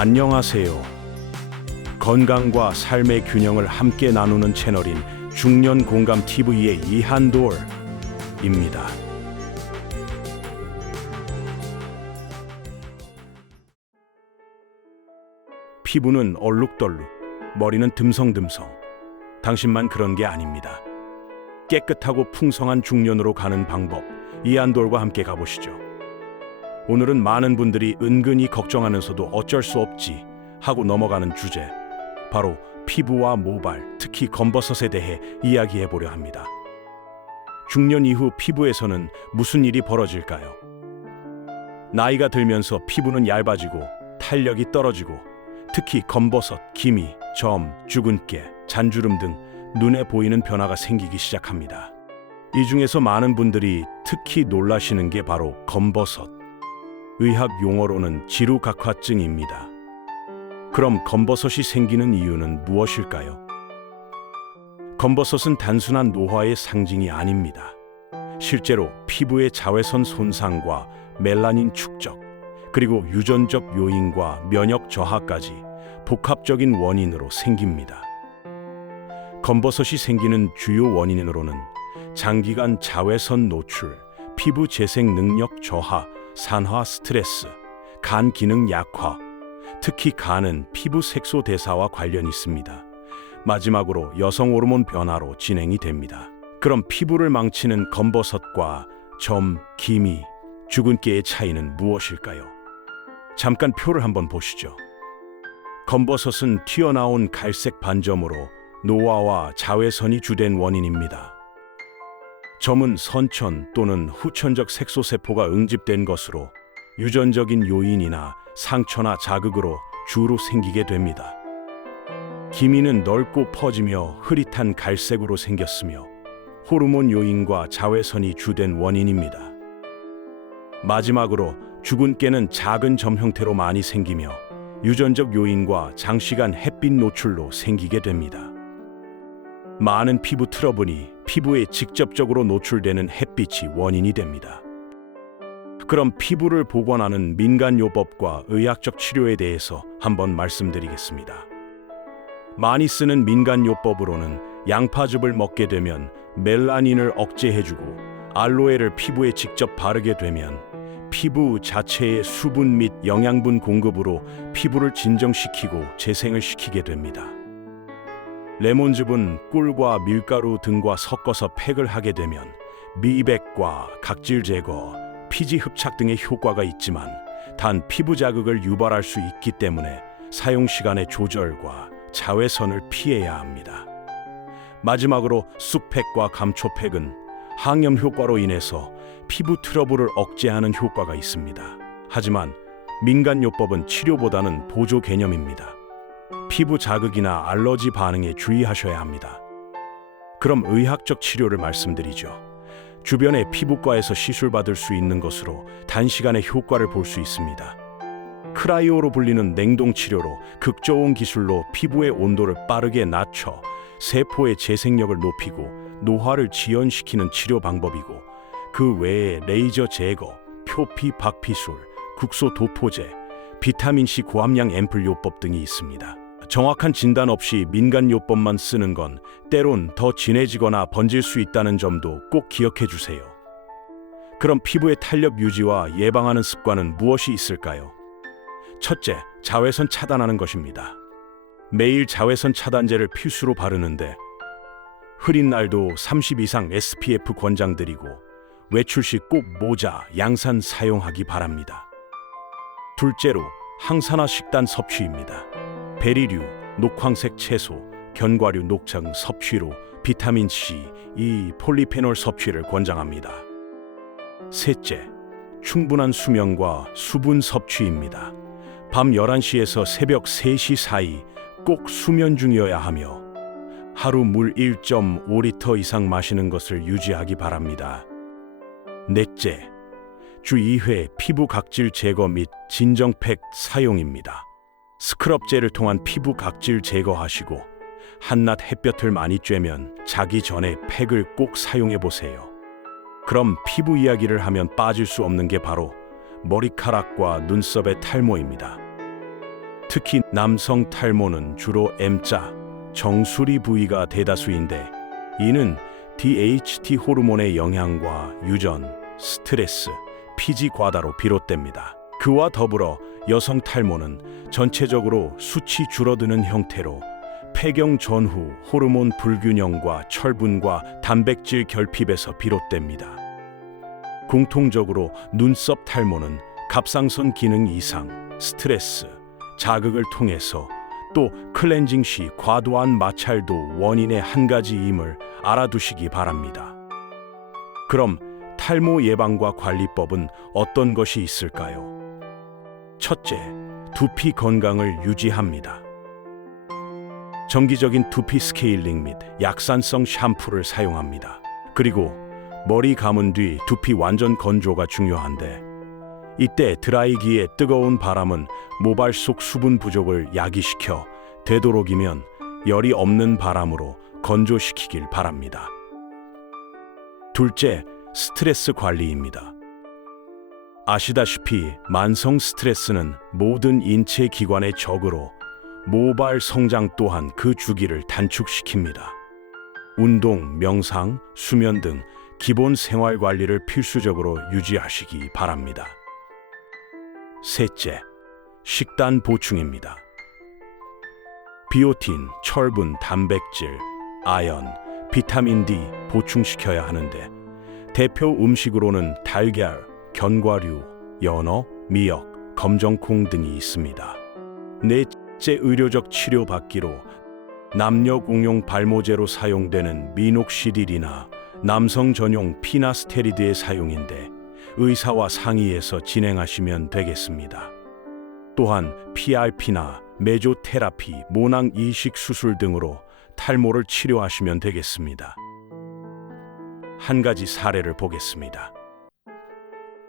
안녕하세요. 건강과 삶의 균형을 함께 나누는 채널인 중년 공감 TV의 이한돌입니다. 피부는 얼룩덜룩, 머리는 듬성듬성. 당신만 그런 게 아닙니다. 깨끗하고 풍성한 중년으로 가는 방법, 이한돌과 함께 가보시죠. 오늘은 많은 분들이 은근히 걱정하면서도 어쩔 수 없지 하고 넘어가는 주제, 바로 피부와 모발, 특히 검버섯에 대해 이야기해 보려 합니다. 중년 이후 피부에서는 무슨 일이 벌어질까요? 나이가 들면서 피부는 얇아지고 탄력이 떨어지고, 특히 검버섯, 기미, 점, 주근깨, 잔주름 등 눈에 보이는 변화가 생기기 시작합니다. 이 중에서 많은 분들이 특히 놀라시는 게 바로 검버섯, 의학 용어로는 지루각화증입니다. 그럼 검버섯이 생기는 이유는 무엇일까요? 검버섯은 단순한 노화의 상징이 아닙니다. 실제로 피부의 자외선 손상과 멜라닌 축적, 그리고 유전적 요인과 면역 저하까지 복합적인 원인으로 생깁니다. 검버섯이 생기는 주요 원인으로는 장기간 자외선 노출, 피부 재생 능력 저하, 산화 스트레스, 간 기능 약화, 특히 간은 피부 색소 대사와 관련이 있습니다. 마지막으로 여성 호르몬 변화로 진행이 됩니다. 그럼 피부를 망치는 검버섯과 점, 기미, 주근깨의 차이는 무엇일까요? 잠깐 표를 한번 보시죠. 검버섯은 튀어나온 갈색 반점으로 노화와 자외선이 주된 원인입니다. 점은 선천 또는 후천적 색소세포가 응집된 것으로 유전적인 요인이나 상처나 자극으로 주로 생기게 됩니다. 기미는 넓고 퍼지며 흐릿한 갈색으로 생겼으며 호르몬 요인과 자외선이 주된 원인입니다. 마지막으로 주근깨는 작은 점 형태로 많이 생기며 유전적 요인과 장시간 햇빛 노출로 생기게 됩니다. 많은 피부 트러블이 피부에 직접적으로 노출되는 햇빛이 원인이 됩니다. 그럼 피부를 복원하는 민간요법과 의학적 치료에 대해서 한번 말씀드리겠습니다. 많이 쓰는 민간요법으로는 양파즙을 먹게 되면 멜라닌을 억제해주고, 알로에를 피부에 직접 바르게 되면 피부 자체의 수분 및 영양분 공급으로 피부를 진정시키고 재생을 시키게 됩니다. 레몬즙은 꿀과 밀가루 등과 섞어서 팩을 하게 되면 미백과 각질 제거, 피지 흡착 등의 효과가 있지만 단 피부 자극을 유발할 수 있기 때문에 사용 시간의 조절과 자외선을 피해야 합니다. 마지막으로 쑥팩과 감초팩은 항염 효과로 인해서 피부 트러블을 억제하는 효과가 있습니다. 하지만 민간요법은 치료보다는 보조 개념입니다. 피부 자극이나 알러지 반응에 주의하셔야 합니다. 그럼 의학적 치료를 말씀드리죠. 주변의 피부과에서 시술받을 수 있는 것으로 단시간에 효과를 볼 수 있습니다. 크라이오로 불리는 냉동 치료로 극저온 기술로 피부의 온도를 빠르게 낮춰 세포의 재생력을 높이고 노화를 지연시키는 치료 방법이고, 그 외에 레이저 제거, 표피 박피술, 국소 도포제, 비타민C 고함량 앰플 요법 등이 있습니다. 정확한 진단 없이 민간요법만 쓰는 건 때론 더 진해지거나 번질 수 있다는 점도 꼭 기억해 주세요. 그럼 피부의 탄력 유지와 예방하는 습관은 무엇이 있을까요? 첫째, 자외선 차단하는 것입니다. 매일 자외선 차단제를 필수로 바르는데, 흐린 날도 30 이상 SPF 권장드리고 외출 시 꼭 모자, 양산 사용하기 바랍니다. 둘째로, 항산화 식단 섭취입니다. 베리류, 녹황색 채소, 견과류, 녹장 섭취로 비타민C, E, 폴리페놀 섭취를 권장합니다. 셋째, 충분한 수면과 수분 섭취입니다. 밤 11시에서 새벽 3시 사이 꼭 수면 중이어야 하며 하루 물 1.5리터 이상 마시는 것을 유지하기 바랍니다. 넷째, 주 2회 피부 각질 제거 및 진정팩 사용입니다. 스크럽젤을 통한 피부 각질 제거하시고, 한낮 햇볕을 많이 쬐면 자기 전에 팩을 꼭 사용해 보세요. 그럼 피부 이야기를 하면 빠질 수 없는 게 바로 머리카락과 눈썹의 탈모입니다. 특히 남성 탈모는 주로 M자, 정수리 부위가 대다수인데 이는 DHT 호르몬의 영향과 유전, 스트레스, 피지 과다로 비롯됩니다. 그와 더불어 여성 탈모는 전체적으로 수치 줄어드는 형태로 폐경 전후 호르몬 불균형과 철분과 단백질 결핍에서 비롯됩니다. 공통적으로 눈썹 탈모는 갑상선 기능 이상, 스트레스, 자극을 통해서 또 클렌징 시 과도한 마찰도 원인의 한 가지임을 알아두시기 바랍니다. 그럼 탈모 예방과 관리법은 어떤 것이 있을까요? 첫째, 두피 건강을 유지합니다. 정기적인 두피 스케일링 및 약산성 샴푸를 사용합니다. 그리고 머리 감은 뒤 두피 완전 건조가 중요한데 이때 드라이기의 뜨거운 바람은 모발 속 수분 부족을 야기시켜 되도록이면 열이 없는 바람으로 건조시키길 바랍니다. 둘째, 스트레스 관리입니다. 아시다시피 만성 스트레스는 모든 인체 기관의 적으로 모발 성장 또한 그 주기를 단축시킵니다. 운동, 명상, 수면 등 기본 생활 관리를 필수적으로 유지하시기 바랍니다. 셋째, 식단 보충입니다. 비오틴, 철분, 단백질, 아연, 비타민 D 보충시켜야 하는데 대표 음식으로는 달걀, 견과류, 연어, 미역, 검정콩 등이 있습니다. 넷째, 의료적 치료받기로 남녀 공용 발모제로 사용되는 미녹시딜이나 남성 전용 피나스테리드의 사용인데 의사와 상의해서 진행하시면 되겠습니다. 또한 PRP나 메조테라피, 모낭 이식 수술 등으로 탈모를 치료하시면 되겠습니다. 한 가지 사례를 보겠습니다.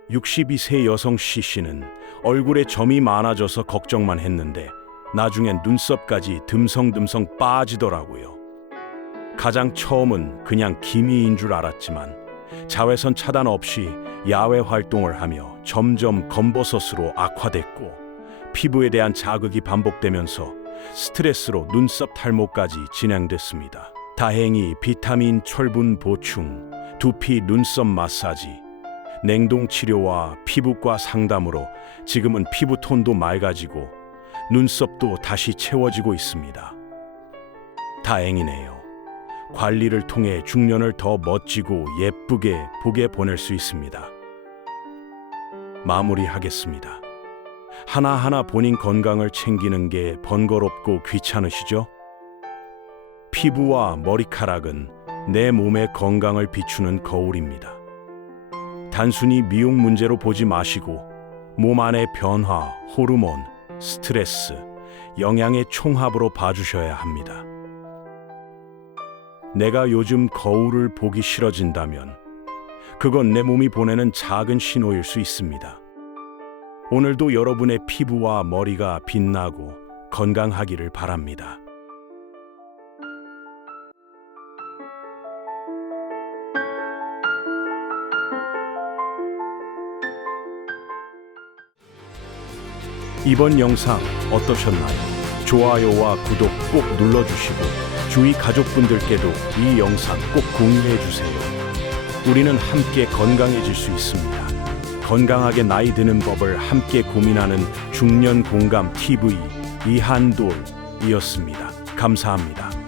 62세 여성 C씨는 얼굴에 점이 많아져서 걱정만 했는데 나중엔 눈썹까지 듬성듬성 빠지더라고요. 가장 처음은 그냥 기미인 줄 알았지만 자외선 차단 없이 야외 활동을 하며 점점 검버섯으로 악화됐고 피부에 대한 자극이 반복되면서 스트레스로 눈썹 탈모까지 진행됐습니다. 다행히 비타민, 철분 보충, 두피 눈썹 마사지, 냉동 치료와 피부과 상담으로 지금은 피부톤도 맑아지고 눈썹도 다시 채워지고 있습니다. 다행이네요. 관리를 통해 중년을 더 멋지고 예쁘게 보게 보낼 수 있습니다. 마무리하겠습니다. 하나하나 본인 건강을 챙기는 게 번거롭고 귀찮으시죠? 피부와 머리카락은 내 몸의 건강을 비추는 거울입니다. 단순히 미용 문제로 보지 마시고 몸 안의 변화, 호르몬, 스트레스, 영양의 총합으로 봐주셔야 합니다. 내가 요즘 거울을 보기 싫어진다면 그건 내 몸이 보내는 작은 신호일 수 있습니다. 오늘도 여러분의 피부와 머리가 빛나고 건강하기를 바랍니다. 이번 영상 어떠셨나요? 좋아요와 구독 꼭 눌러주시고 주위 가족분들께도 이 영상 꼭 공유해주세요. 우리는 함께 건강해질 수 있습니다. 건강하게 나이 드는 법을 함께 고민하는 중년 공감 TV 이한돌이었습니다. 감사합니다.